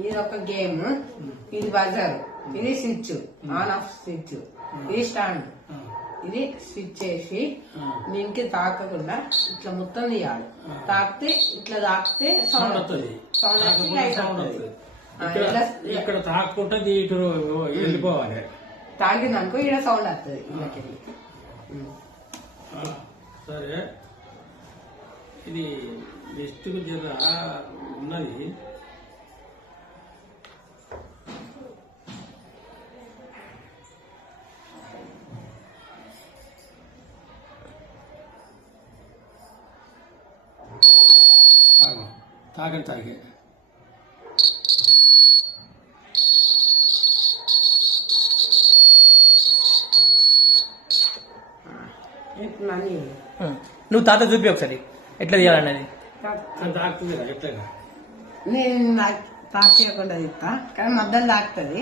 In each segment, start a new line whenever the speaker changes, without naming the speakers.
ఇది ఒక గేమ్. ఇది బజర్. ఇది స్విచ్. On off switch. ఇది స్టాండ్. ఇది స్విచ్ చేసి దీనికి తాకకుండా ఇట్లా మొత్తం తీయాలి. తాకితే ఇట్లా తాకితే
సౌండ్ వస్తుంది
సౌండ్ లైట్ వస్తుంది
ఇక్కడ తాకుంటే ఇటు వెళ్ళిపోవాలి.
తాకింది అనుకో ఇక్కడ సౌండ్ వస్తుంది ఇళ్ళకెళ్ళి
సరే. ఇది లిస్ట్ జర ఉన్నది. తాగండి తాగే.
నువ్వు తాత చూపి ఒకసారి. ఎట్లా తీయాలన్నది
తాకుతుంది
నేను తాకేయకుండా తిత్తా కానీ మధ్యలో తాకుతుంది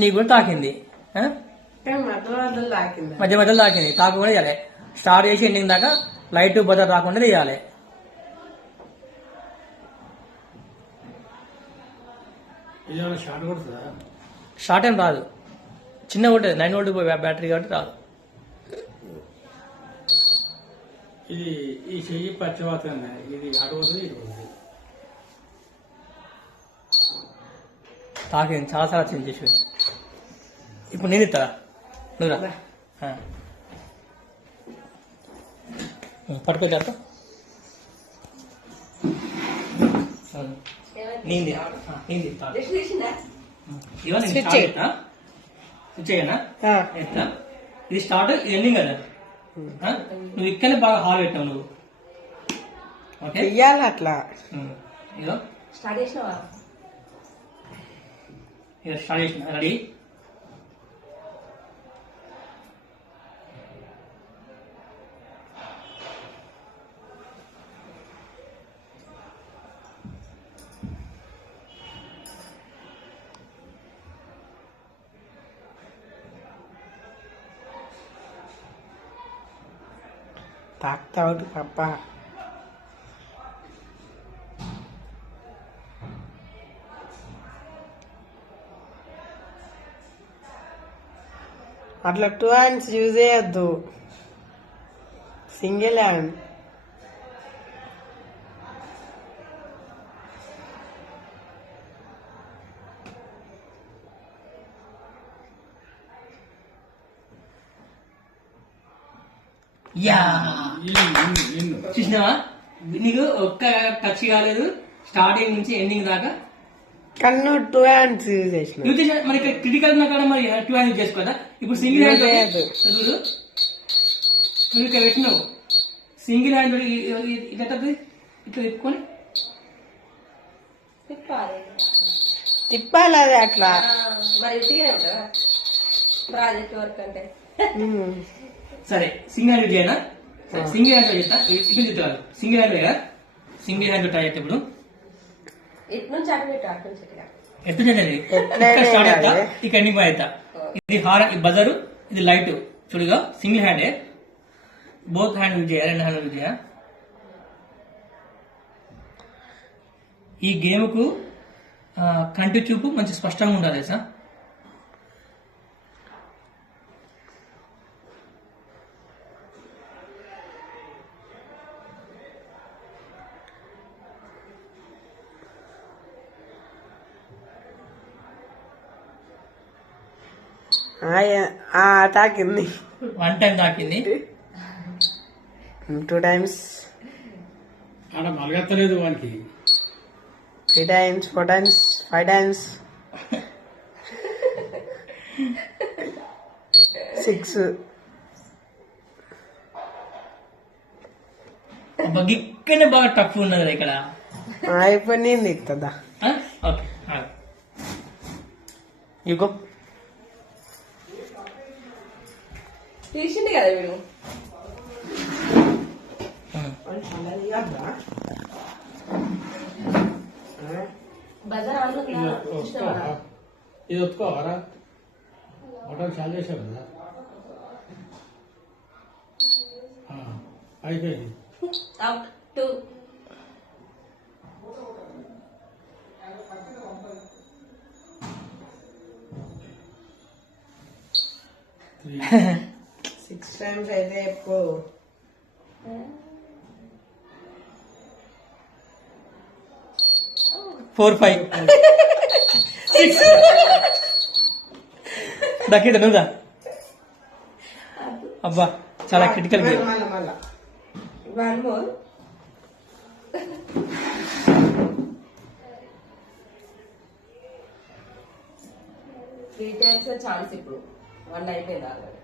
నీకు కూడా తాకింది
మధ్య మధ్యలో తాకింది
తాకు కూడా తీయాలి స్టార్ట్ చేసి ఎండింగ్ దాకా లైట్ బజర్ రాకుండా
ఏమైనా షార్ట్
ఏం రాదు. చిన్న ఉంటుంది నైన్ వోల్ట్ బ్యాటరీ కాబట్టి రాదు.
ఇది ఈ చెయ్యి పచ్చివాతంగా ఇది అటు ఇటు
తాకింది చాలా సార్లు చేంజ్ చేసి ఇప్పుడు నేను ఇస్తా నువ్వు. పట్టుకో చేస్తా నీంది. తాకు. స్విచ్ చేయనా? ఇది స్టార్ట్ ఎండింగ్ కదా? నువ్వు ఇక్కడనే బాగా హాల్ పెట్టావు నువ్వు. ఓకే?
చెయ్యాలి అట్లా.
ఇదో
స్టార్ట్ చేసినావా?
ఇదో స్టార్ట్ చేసిన రెడీ
తాకుతా అట్లా టూ హ్యాండ్స్ యూజ్ చేయొద్దు. Single hand.
చూసినావా? నీకు ఒక్క టచ్ కాలేదు. స్టార్టింగ్ నుంచి ఎండింగ్ దాకా
కానీ నువ్వు టూ హ్యాండ్స్ యూజ్ చేసిన.
నువ్వు చేసిన- మరి ఇక్కడ క్రిటికల్ ఉన్న కాడ మరి టూ హ్యాండ్ చేసుకోదా ఇప్పుడు సింగిల్ హ్యాండ్
లేదు.
చూడు. నువ్వు ఇక్కడ పెట్టినావు. సింగిల్ హ్యాండ్ ఇట్లా ఇట్లా తిప్పుకొని.
తిప్పాలి.
తిప్పాలి అది అట్లా.
ఆ, మరి ఉంటుందా? ప్రాజెక్ట్ వర్క్ అంటే.
ఉమ్.
సరే సింగిల్ హ్యాండ్ చేయనా? సింగిల్ హ్యాండ్ చేస్తా. ఇటు చెప్తాను సింగిల్ హ్యాండ్ కదా? సింగిల్ హ్యాండ్ ట్రై చేస్తే ఇప్పుడు
ఇటు నుంచి అటు పెట్టు అటు నుంచి ఇటుగా
ఎట్లా చేయాలి
ఎట్లయినా
ఇక్కడ స్టార్ట్ అవుతా. ఇక్కడ ఇది హార్ ఇది బజరు ఇది లైట్. చూడుగా సింగిల్ హ్యాండే. బోత్ హ్యాండ్ యూజ్ చేయాలి రెండు హ్యాండ్ యూజ్ చేయాలి ఈ గేమ్కు ఆ, కంటి చూపు మంచి స్పష్టంగా ఉండాలి సార్
తాకింది.
వన్ టైం తాకింది.
Two times.
మలగత్తలేదు వానికి.
Three times four times five times. Six.
ఇక్కడనే బాగా టఫ్ ఉన్నది ఇక్కడ.
అయిపోయింది ఇస్తుందా
ఓకే ఇగో.
తీసింది కదా వీడు బజార్ ఆన్లో
ఇది ఒత్తుకోవాలా ఇది ఒత్తుకోవాలా హోటల్ చాలా చేసావు కదా ఆ, అయిపోయింది
up to
three
six times అయితే ఎక్కువ
ఫోర్ ఫైవ్ సిక్స్ నువ్వుదా అబ్బా చాలా critical game
one more three times chance ఇప్పుడు. వన్ అయిపోయింది ఆల్రెడీ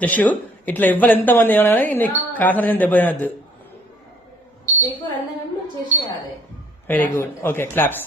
జు ఇట్లా ఇవ్వాలి ఎంత మంది ఏమైనా నీకు కాన్సన్ట్రేషన్ దెబ్బ తినద్దు వెరీ గుడ్ ఓకే క్లాప్స్